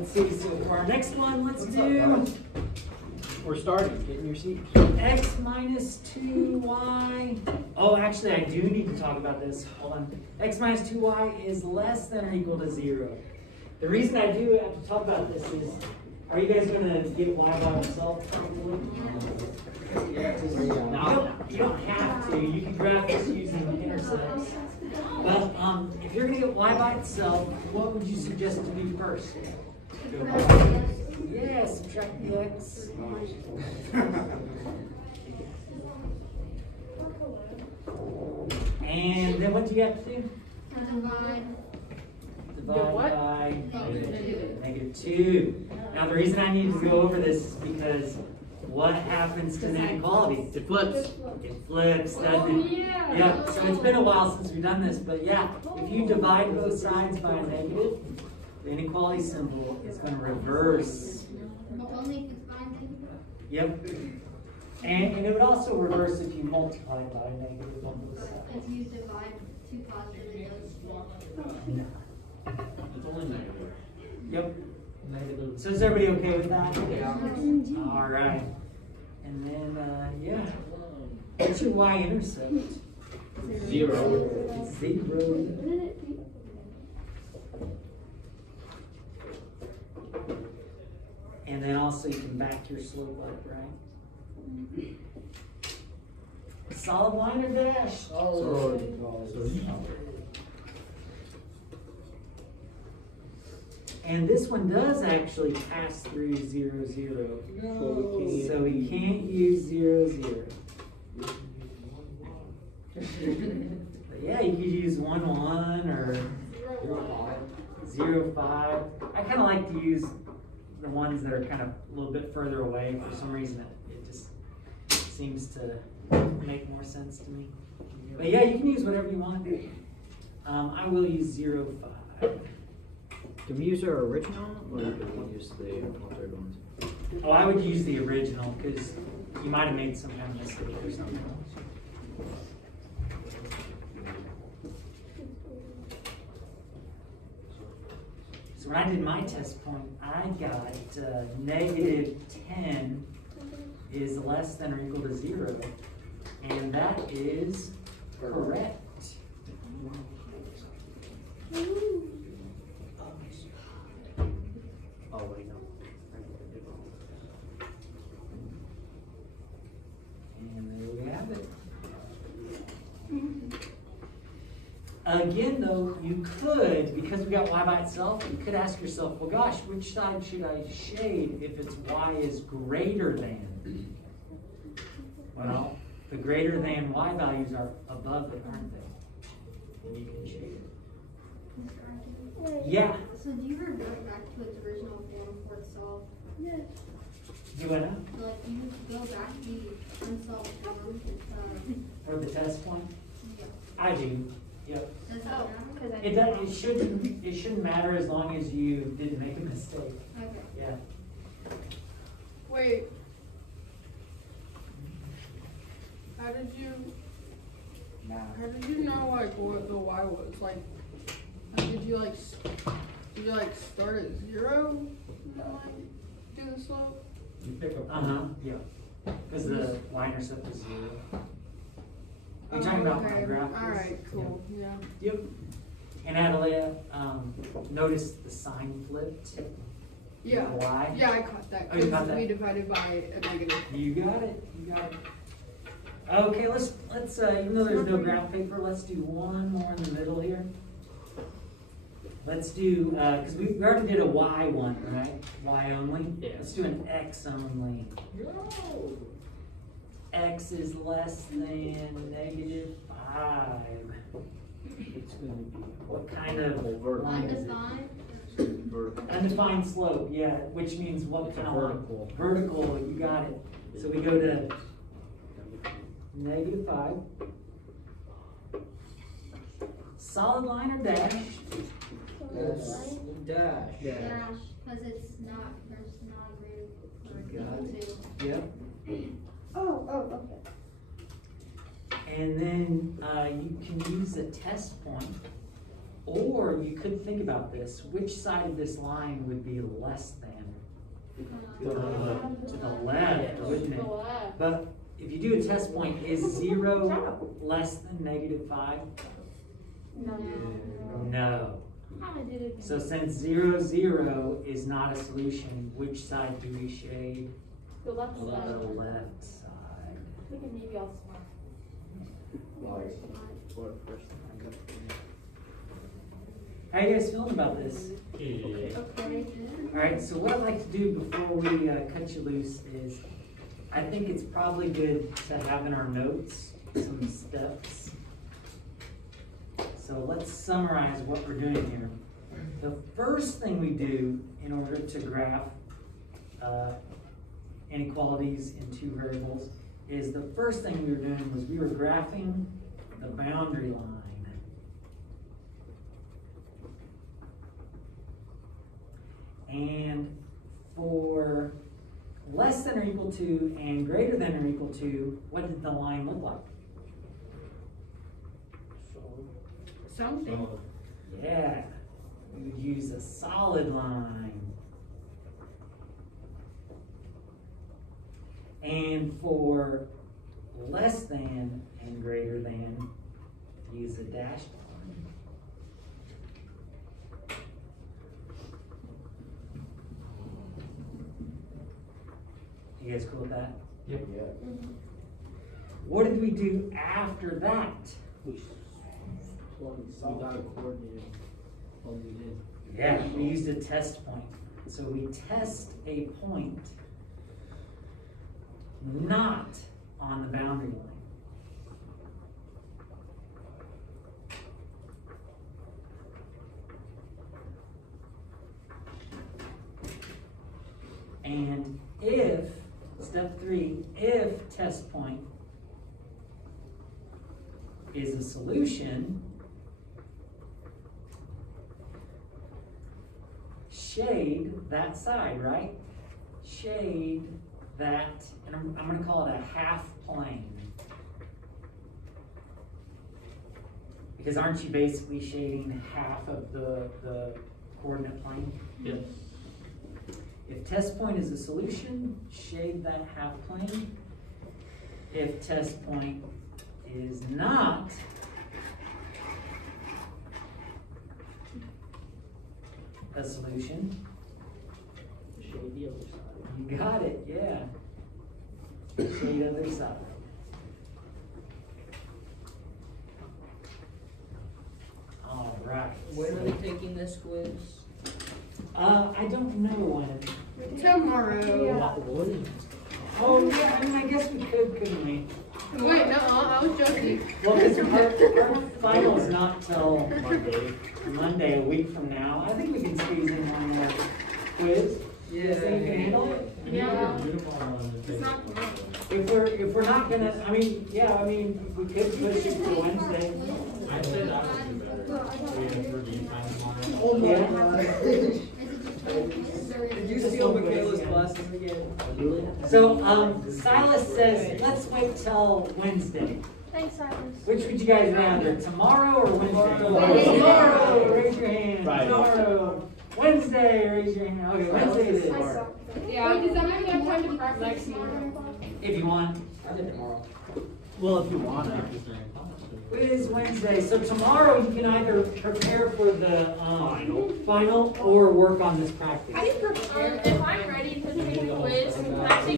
let's see. So for our next one, let's do. We're starting. Get in your seat. X minus 2y. Oh, actually, I do need to talk about this. Hold on. X minus 2y is less than or equal to 0. The reason I do have to talk about this is, are you guys going to get y by itself? Yes. No, you don't have to. You can graph this using intercepts. But if you're going to get y by itself, what would you suggest to do first? Yeah, subtract the x. And then what do you have to do? Divide by -2. Now the reason I need to go over this is because what happens to the inequality? It flips. It flips, doesn't it? Yeah, so it's been a while since we've done this, but yeah, if you divide both sides by a negative, the inequality symbol is going to reverse. Yep. And it would also reverse if you multiply by a negative on both sides. If you divide two positives, it goes No. It's only negative. Yep. Negative. So is everybody okay with that? Yeah. All right. And then, yeah. What's your y-intercept? 0. It's 0. And then also you can back your slope up, right? Solid line or dash? And this one does actually pass through 0, 0. No. So we can't use 0, 0. But yeah, you could use 1, 1 or 0, 5. I kind of like to use the ones that are kind of a little bit further away. For some reason, it just seems to make more sense to me. But yeah, you can use whatever you want to do. I will use 0, 5. Can we use our original, or can we use the altered ones? Oh, I would use the original because you might have made some kind of mistake or something. So when I did my test point, I got -10 is less than or equal to 0. And that is correct. Oh, wait, no. And there we have it. Again, though, you could, because we got y by itself, you could ask yourself, well, gosh, which side should I shade if it's y is greater than? Well, the greater than y values are above it, aren't they? And you can shade it. Yeah. So do you revert back to its original form for it's solved? Yes. Do I know? So like you go back to the unsolved form. For the test point? Yeah. I do. Yep. Does that matter? It does. It shouldn't matter as long as you didn't make a mistake. Okay. Yeah. Wait. How did you know like what the y was? Like, did you start at 0 and then like do the slope? You pick up. Yeah. Because the y-intercept is 0. You're talking about my graph. Alright, cool. Yeah. Yep. And Adelia, notice the sign flipped. Yeah. Why? Yeah, I caught that Oh, you caught because that? we divided by a negative. You got it. You got it. Okay, let's even though there's no graph paper, let's do one more in the middle here. Let's do because we already did a y one, right? Y only. Yeah. Let's do an x only. X is less than -5. It's going to be What kind of vertical. line is it? Undefined? Undefined slope, yeah, which means what It's a kind of line? vertical. Vertical, you got it. So we go to -5. Solid line or dash? Dash. Dash, because there's not a greater or equal to. Yep. Oh, okay. And then you can use a test point Or you could think about this, which side of this line would be less than? To the left, wouldn't it? But if you do a test point, is 0 less than -5? No. So since 0, 0 is not a solution, which side do we shade? The left The side. left side. Look at maybe I'll smart. How you guys feeling about this? Okay. Alright, so what I'd like to do before we cut you loose is, I think it's probably good to have in our notes some steps. So let's summarize what we're doing here. The first thing we do in order to graph inequalities in two variables is the first thing we were doing was we were graphing the boundary line. And for less than or equal to and greater than or equal to, what did the line look like? Something. Yeah, we would use a solid line. And for less than and greater than, use a dashed line. You guys cool with that? Yep. What did we do after that? We got it coordinated. What we did. Yeah, we used a test point. So we test a point not on the boundary line. And if, step 3, if test point is a solution, shade that side, right? Shade that, and I'm going to call it a half plane. Because aren't you basically shading half of the coordinate plane? Yes. If test point is a solution, shade that half plane. If test point is not a solution, Shade the other side. you got it, yeah. Shade other side. All right. When are they taking this quiz? I don't know when. Tomorrow. Oh, yeah, I mean, I guess we could, couldn't we? Wait, no, I was joking. Well, because our final's not till Monday, a week from now. I think we can squeeze in one more quiz. You think you can handle it? Yeah. It's not If we're not gonna, I mean, if we could push it to Wednesday. I said that would be better. We have review time tomorrow. Oh my Yeah. god. Did you steal Michaela's glasses again? So, Silas says, let's wait till Wednesday. Thanks, Silas. Which would you guys rather, tomorrow or Wednesday? Wednesday. Tomorrow, raise your hand. Friday. Tomorrow. Wednesday, raise your hand. Okay, Wednesday it is. Yeah. Wait, does that mean we have time to practice tomorrow? If you want. I did tomorrow. Well, if you want to. Quiz Wednesday. So tomorrow you can either prepare for the final or work on this practice. I didn't prepare.